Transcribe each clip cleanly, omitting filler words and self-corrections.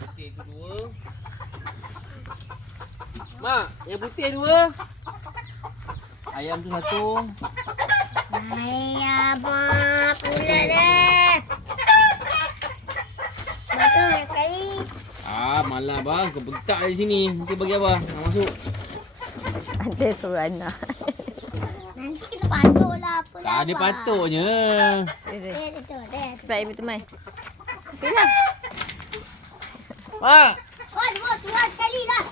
Putih tu 2. Mak, yang putih 2. Ayam tu 1. Ayam pula dah. Betul sekali. Malah bang, kau bengkak di sini. Nanti bagi abah. Nak masuk. Ada suruh anak. Nanti kita patuk lah apa Tak ada patutnya. Sebab ibu teman. Okeylah. Mak. Oh, semua turun sekali lah.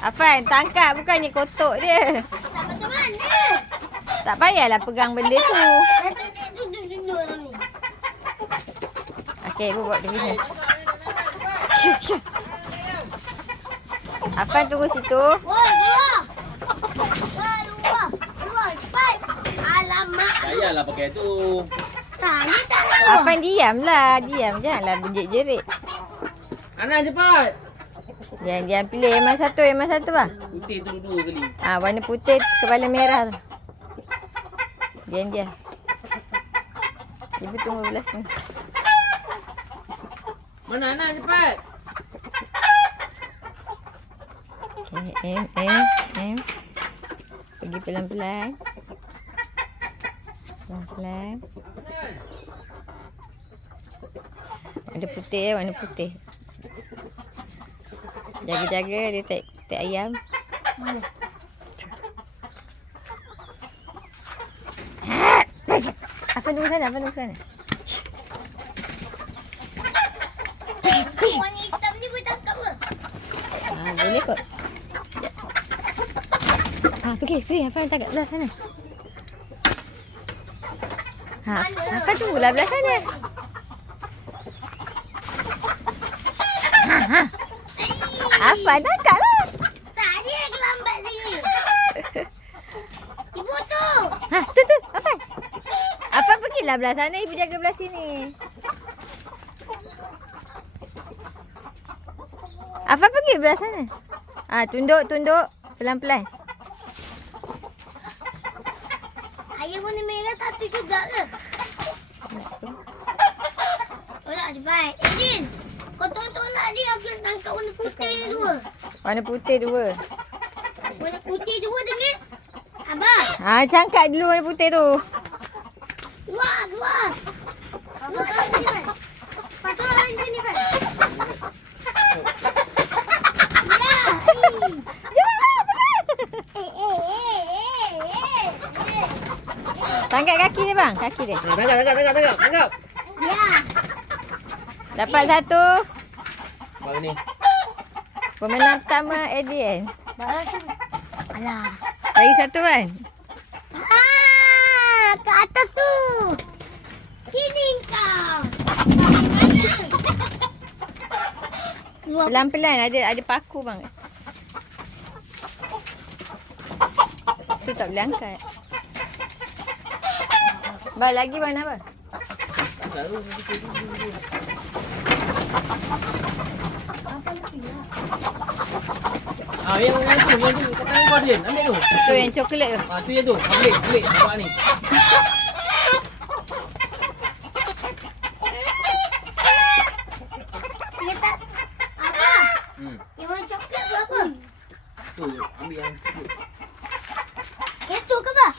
Afan, tangkap bukannya kotok dia. Tak macam mana? Tak payahlah pegang benda tu. Duduk ni. Okey, ibu buat dia sini. Syuk, syuk. Afan tunggu situ. Woi, keluar. Keluar. Keluar, cepat. Alamak. Tak payahlah pakai tu. Tanya tak keluar. Afan diamlah. Diam. Janganlah berjerit-jerit. Anak cepat. Jangan pilih yang mana satu. Yang mana satu lah. Putih tu 2 kali. Warna putih kepala merah tu. Diam. Ibu tunggu belah sini. Mana anak cepat. M. Pergi pelan-pelan. Pelan-pelan. Warna putih warna putih. Jaga-jaga dia tak ayam. Mana? Afan tunggu sana. Warna hitam ni boleh tangkap ke? Boleh kot. Pergi. Afan tangkap belah sana. Mana? Afan tunggulah belah sana. Afan tangkap lah. Tak ada yang lambat sini. Ibu tu. Tu. Afan pergilah belah sana. Ibu jaga belah sini. Afan pergi belah sana. Tunduk. Pelan-pelan. Ayam warna merah satu juga ke? Tolak cepat. Din, kau tolak dia. Aku nak tangkap warna putih dua. Warna putih 2. Warna putih dua dengan Abah. Cangkap dulu warna putih tu. Keluar. Keluar dari sini, Fan. Patut dari sini, Fan. Ya. Tangkap kaki dia bang. Kaki dia. Tangkap. Ya. Dapat satu. Bang ni. Pemenang pertama Adrian. Balas. Alah. Bagi satu kan. Ke atas tu. Sini kau. Keluar. Pelan-pelan ada paku bang. Tu tak boleh angkat. Bang lagi mana apa? Tangkap tu. Yang tu. Kat tangan kau Adrian. Ambil tu. Tu yang coklat tu. Tu yang tu. Ambil. Nampak ni. Dia tak. Apa? Yang warna coklat berapa? Tu. Ambil yang tu. Itu ke bah?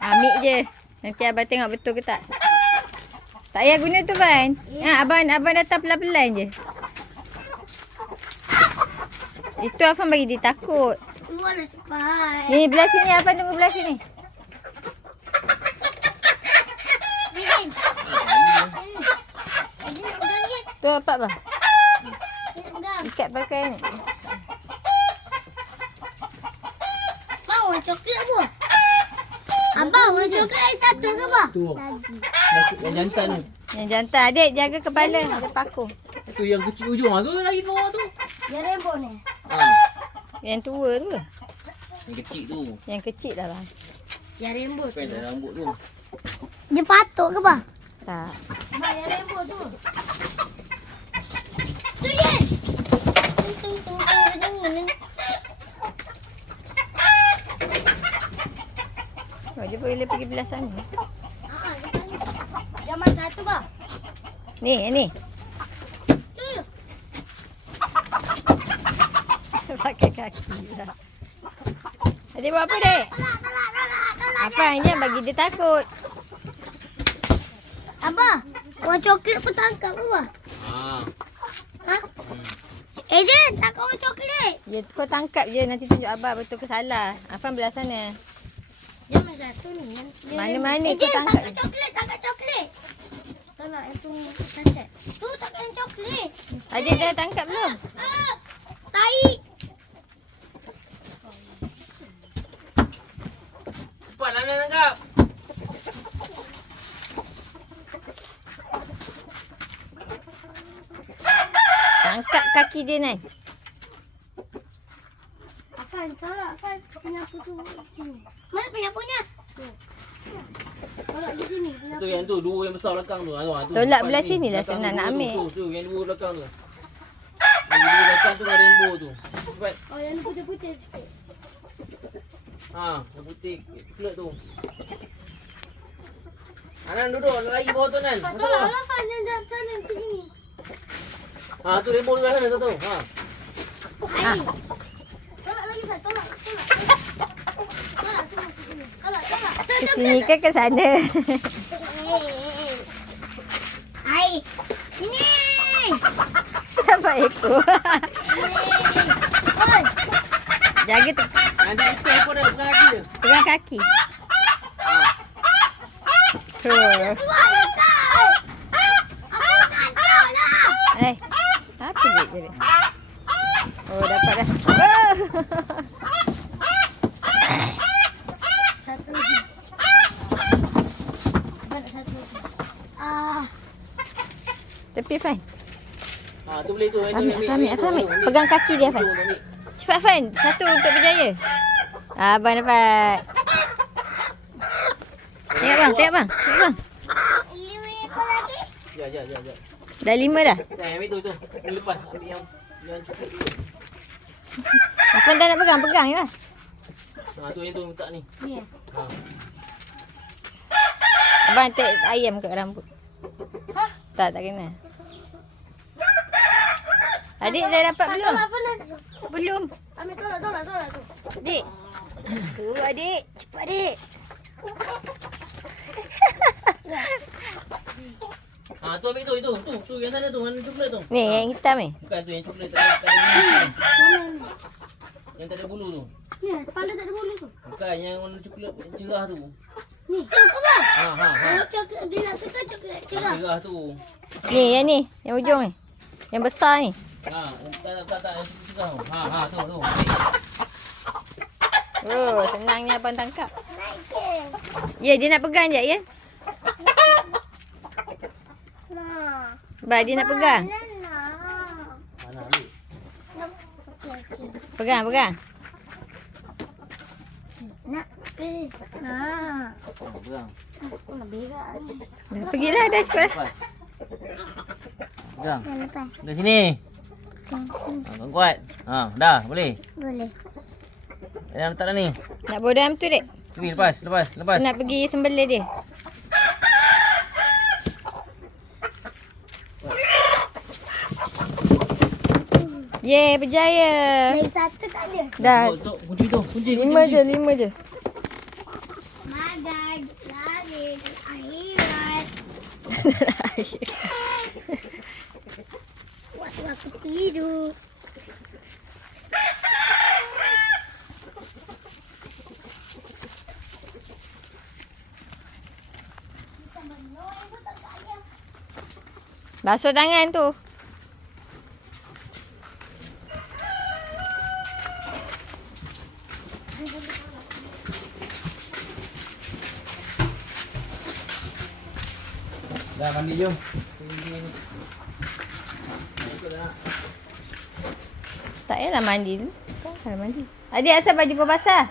Ambil je. Nanti abang tengok betul ke tak. Tak payah guna tu Van. Abang datang pelan-pelan je. Itu Afan bagi dia takut. Keluarlah cepat. Ni belah sini Afan tunggu belah sini. Din. Dia nak pegang ni. Tu apa bang? Dia nak pegang. Ikat pakai ni. Abang warna coklat apa? Abang warna coklat satu ke bah? Tu. Yang jantan tu. Yang jantan adik jaga kepala ada paku. Tu yang kecil ujung tu lagi bawah tu. Yang rainbow ni. Yang tua tu ke? Yang kecil tu. Yang kecil lah bang. Yang rainbow tu. Kan ada rambut tu. Dia patuk ke bah? Tak. Abang yang rainbow tu. Tu Yen. dia pergi belah sana. Zaman satu bah. Ni. Tu. Pakai kaki lah. Adik buat apa, Dek? Tolak. Afan, jangan bagi dia takut. Abah, warna coklat pun tangkap apa? Ah. Ha? Eden, tangkap warna coklat. Ya, kau tangkap je. Nanti tunjuk Abah betul ke salah. Afan belah sana. Zaman satu ni. Mana-mana kau Eden, tangkap. tangkap coklat. Tolak yang tu kacat. Tu tangkap yang coklat. Adik dah tangkap belum? Tai. Cepat Nana tangkap. Tangkap kaki dia, Nan. Afan, tolak Afan. Penyapu tu sini. Mana penyapunya? Tu. Tolak di sini. Tu yang tu, dua yang besar belakang tu. Tu Tolak depan belah ni. sini lah, Belakang senang tu, nak ambil. Tu, yang dua belakang tu. Yang dua belakang tu ada rainbow tu. Cepat. Oh, yang putih-putih sikit. Ha, yang putih coklat tu. Anan duduk lagi bawah tu Nan. Pak, tolak lah Afan. Jangan sana ke sini. Ha, tu rainbow tu sana tu. Ha. Hai. Tolak lagi Pak, tolak. Tolak semua ke sini. Tolak. Ke sini ke sana? Hai. Ini. Dapat ekor. Oi. Jaga tu. Nanti kita ekor dah pegang kaki dia. Pegang kaki. Tu. Tuan, dekat. Aku kacau lah. Apa dia? Oh, dapat dah. Oh. Satu lagi. Mana satu lagi? Tepi, Fan. Ha, tu boleh tu. Ambil. Pegang kaki dia, Fan. Cepat, Fan. Satu untuk berjaya. Abang dapat. Tengok bang. 5 ekor lagi. Ya. Dah 5 dah. Dah ambil tu. Yang lepas ambil yang coklat dulu. Afan tak nak pegang je lah. Ha, tu yang tu letak ni. Ni. Ha. Abang tak ayam kat rambut. Tak kena. Adik dah dapat belum? Tolak Afan. Belum. Ambil tolak tu. Adik. Tu adik. Cepat adik. Ha, tu ambil tu itu. Tu yang sana tu, mana coklat tu. Ni yang hitam ni. Bukan tu yang coklat tak ada bulu. Mana ni? Yang tak ada bulu tu. Ni, kepala tak ada bulu tu. Bukan yang warna coklat yang cerah tu. Ni, tu ke bang? Ha. Oh, coklat. Dia nak tukar coklat Yang cerah. cerah tu. Ni. Yang ujung ni. Yang besar ni. Ha, tak yang cerah tu. Ha, tu. Oh, senangnya abang tangkap. Ya, dia nak pegang je, ya? Nah. Ba, dia nak pegang. Nah. Mana ambil? Pegang. Nak. Nah. Ha, pegang. Aku nak berak ni. Pergilah dah sekolah. Lepas. Pegang. Yang lepas. Dekat sini. Ha, kuat. Ha, dah boleh. Boleh. Yang letak dah ni. Nak bawa dalam tu, dek. Lepas. Nak pergi sembelih dia. Yeay, berjaya. Yang satu tak ada. Dah. Kunci tu. Kunci. 5 je. Magai. Lari. Akhirat. Waktu aku tidur. Basuh tangan tu. Dah mandi jom. Tak payahlah mandi dulu. Tak payah mandi. Adik asal baju kau basah?